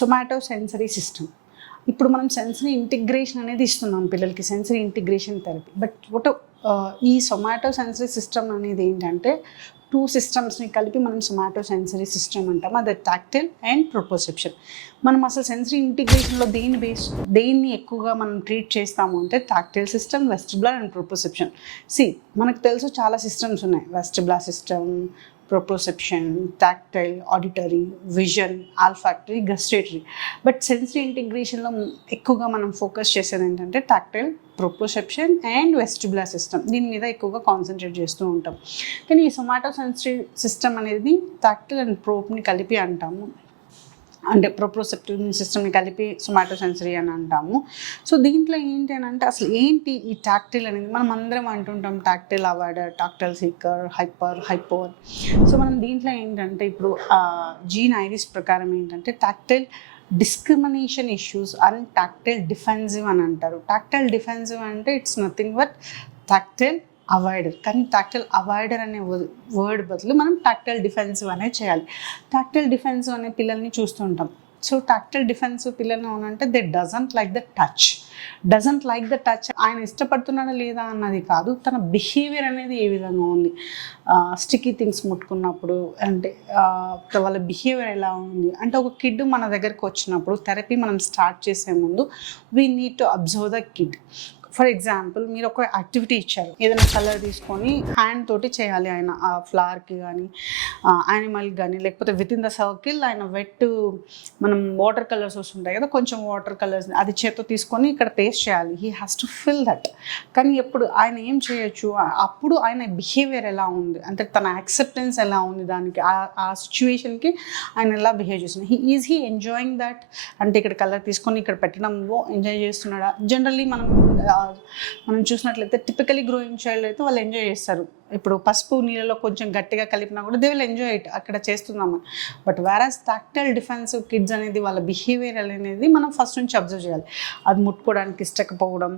సొమాటో sensory system. ఇప్పుడు మనం sensory integration అనేది ఇస్తున్నాం పిల్లలకి, సెన్సరీ ఇంటిగ్రేషన్ థెరపీ. బట్ ఈ సొమాటో సెన్సరీ సిస్టమ్ అనేది ఏంటంటే 2 సిస్టమ్స్ని కలిపి మనం సొమాటో సెన్సరీ సిస్టమ్ అంటాం. అది టాక్టైల్ అండ్ ప్రొప్రోసెప్షన్. మనం అసలు సెన్సరీ ఇంటిగ్రేషన్లో దేన్ని ఎక్కువగా మనం ట్రీట్ చేస్తాము అంటే tactile system, vestibular and proprioception. మనకు తెలుసు చాలా సిస్టమ్స్ ఉన్నాయి, vestibular system, proprioception, tactile, auditory, vision, olfactory, gustatory. But sensory ఇంటిగ్రేషన్లో ఎక్కువగా మనం ఫోకస్ చేసేది ఏంటంటే tactile, proprioception and vestibular system. దీని మీద ఎక్కువగా కాన్సన్ట్రేట్ చేస్తూ ఉంటాం. కానీ ఈ సొమాటో సెన్సరీ సిస్టమ్ అనేది టాక్టైల్ అండ్ ప్రోప్ని కలిపి అంటాము, అంటే ప్రొప్రోసెప్టివ్ సిస్టమ్ని కలిపి సొమాటో సెన్సరీ అని అంటాము. సో దీంట్లో ఏంటి అని అంటే అసలు ఏంటి ఈ టాక్టైల్ అనేది? మనం అందరం అంటుంటాం టాక్టైల్ అవాయిడర్, టాక్టైల్ సీకర్, హైపోర్. సో మనం దీంట్లో ఏంటంటే ఇప్పుడు జీన్ ఐరిస్ ప్రకారం ఏంటంటే tactile discrimination issues and tactile defensive అని అంటారు. టాక్టైల్ డిఫెన్సివ్ అంటే ఇట్స్ నథింగ్ బట్ టాక్టైల్ అవాయిడర్. కానీ టాక్టైల్ అవాయిడర్ అనే వర్డ్ బదులు మనం టాక్టైల్ డిఫెన్సివ్ అనేది చేయాలి. టాక్టైల్ డిఫెన్సివ్ అనే పిల్లల్ని చూస్తుంటాం. సో టాక్టైల్ డిఫెన్సివ్ పిల్లలు ఏమంటే they doesn't like the touch. ఆయన ఇష్టపడుతున్నాడా లేదా అన్నది కాదు, తన బిహేవియర్ అనేది ఏ విధంగా ఉంది, స్టిక్కీ థింగ్స్ ముట్టుకున్నప్పుడు అంటే వాళ్ళ బిహేవియర్ ఎలా ఉంది అంటే. ఒక కిడ్ మన దగ్గరికి వచ్చినప్పుడు థెరపీ మనం స్టార్ట్ చేసే ముందు we need to observe the kid. For example, మీరు ఒక యాక్టివిటీ ఇచ్చారు, ఏదైనా కలర్ తీసుకొని హ్యాండ్ తోటి చేయాలి. ఆయన ఆ ఫ్లవర్కి కానీ యానిమల్కి కానీ, లేకపోతే విత్ ఇన్ ద సర్కిల్ ఆయన మనం వాటర్ కలర్స్ వస్తుంటాయి కదా, కొంచెం వాటర్ కలర్స్ అది చేత్తో తీసుకొని ఇక్కడ పేస్ట్ చేయాలి. He has to fill that. కానీ ఎప్పుడు ఆయన ఏం చేయొచ్చు, అప్పుడు ఆయన బిహేవియర్ ఎలా ఉంది అంటే తన యాక్సెప్టెన్స్ ఎలా ఉంది దానికి, ఆ సిచ్యువేషన్కి ఆయన ఎలా బిహేవ్ చేస్తున్నాడు, ఈజ్ హీ ఎంజాయింగ్ దట్ అంటే ఇక్కడ కలర్ తీసుకొని ఇక్కడ పెట్టడంలో ఎంజాయ్ చేస్తున్నాడా. జనరల్లీ మనం చూసినట్లయితే టిపికలీ గ్రోయింగ్ చైల్డ్ అయితే వాళ్ళు ఎంజాయ్ చేస్తారు. ఇప్పుడు పసుపు నీళ్ళలో కొంచెం గట్టిగా కలిపినా కూడా దే విల్ ఎంజాయ్ ఇట్, అక్కడ చేస్తున్నామని. But whereas tactile defensive kids అనేది వాళ్ళ బిహేవియర్ అనేది మనం ఫస్ట్ నుంచి అబ్జర్వ్ చేయాలి. అది ముట్టుకోవడానికి ఇష్టకపోవడం,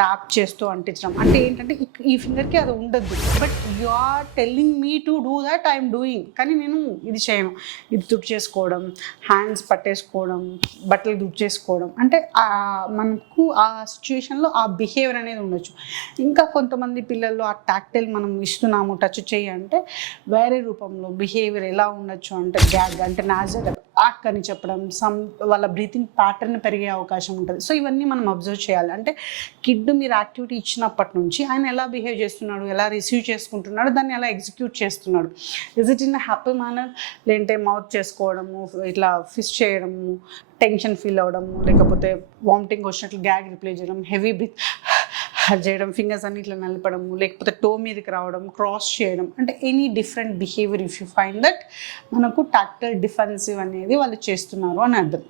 ట్యాప్ చేస్తూ అంటించడం అంటే ఏంటంటే ఈ ఫింగర్కి అది ఉండద్దు, but you are telling me to do that I'm doing, కానీ నేను ఇది చేయను. ఇది తుడిచేసుకోవడం, హ్యాండ్స్ పట్టేసుకోవడం, బట్టలు తుడిచేసుకోవడం అంటే మనకు ఆ సిచ్యువేషన్లో ఆ బిహేవియర్ అనేది ఉండొచ్చు. ఇంకా కొంతమంది పిల్లల్లో ఆ టాక్టైల్ మనం ఇస్తున్నాము టచ్ చేయి అంటే వేరే రూపంలో బిహేవియర్ ఎలా ఉండొచ్చు అంటే గ్యాగ్ అంటే నాజర్ ఆక్ అని చెప్పడం, వాళ్ళ బ్రీతింగ్ ప్యాటర్న్ పెరిగే అవకాశం ఉంటుంది. సో ఇవన్నీ మనం అబ్జర్వ్ చేయాలి. అంటే కిడ్ మీరు యాక్టివిటీ ఇచ్చినప్పటి నుంచి ఆయన ఎలా బిహేవ్ చేస్తున్నాడు, ఎలా రిసీవ్ చేసుకుంటున్నాడు, దాన్ని ఎలా ఎగ్జిక్యూట్ చేస్తున్నాడు. Is it in happy manner, లేదంటే మౌత్ చేసుకోవడము, ఇట్లా ఫిష్ చేయడము, టెన్షన్ ఫీల్ అవ్వడము, లేకపోతే వామిటింగ్ వచ్చినట్లు గ్యాగ్ రిప్లై చేయడం, హెవీ బ్రీత్ చేయడం, ఫింగర్స్ అన్ని ఇట్లా నలపడము, లేకపోతే టో మీదకి రావడం, క్రాస్ చేయడం అంటే any different behaviour if you find that మనకు టాక్టైల్ డిఫెన్సివ్ అనేది వాళ్ళు చేస్తున్నారు అని అర్థం.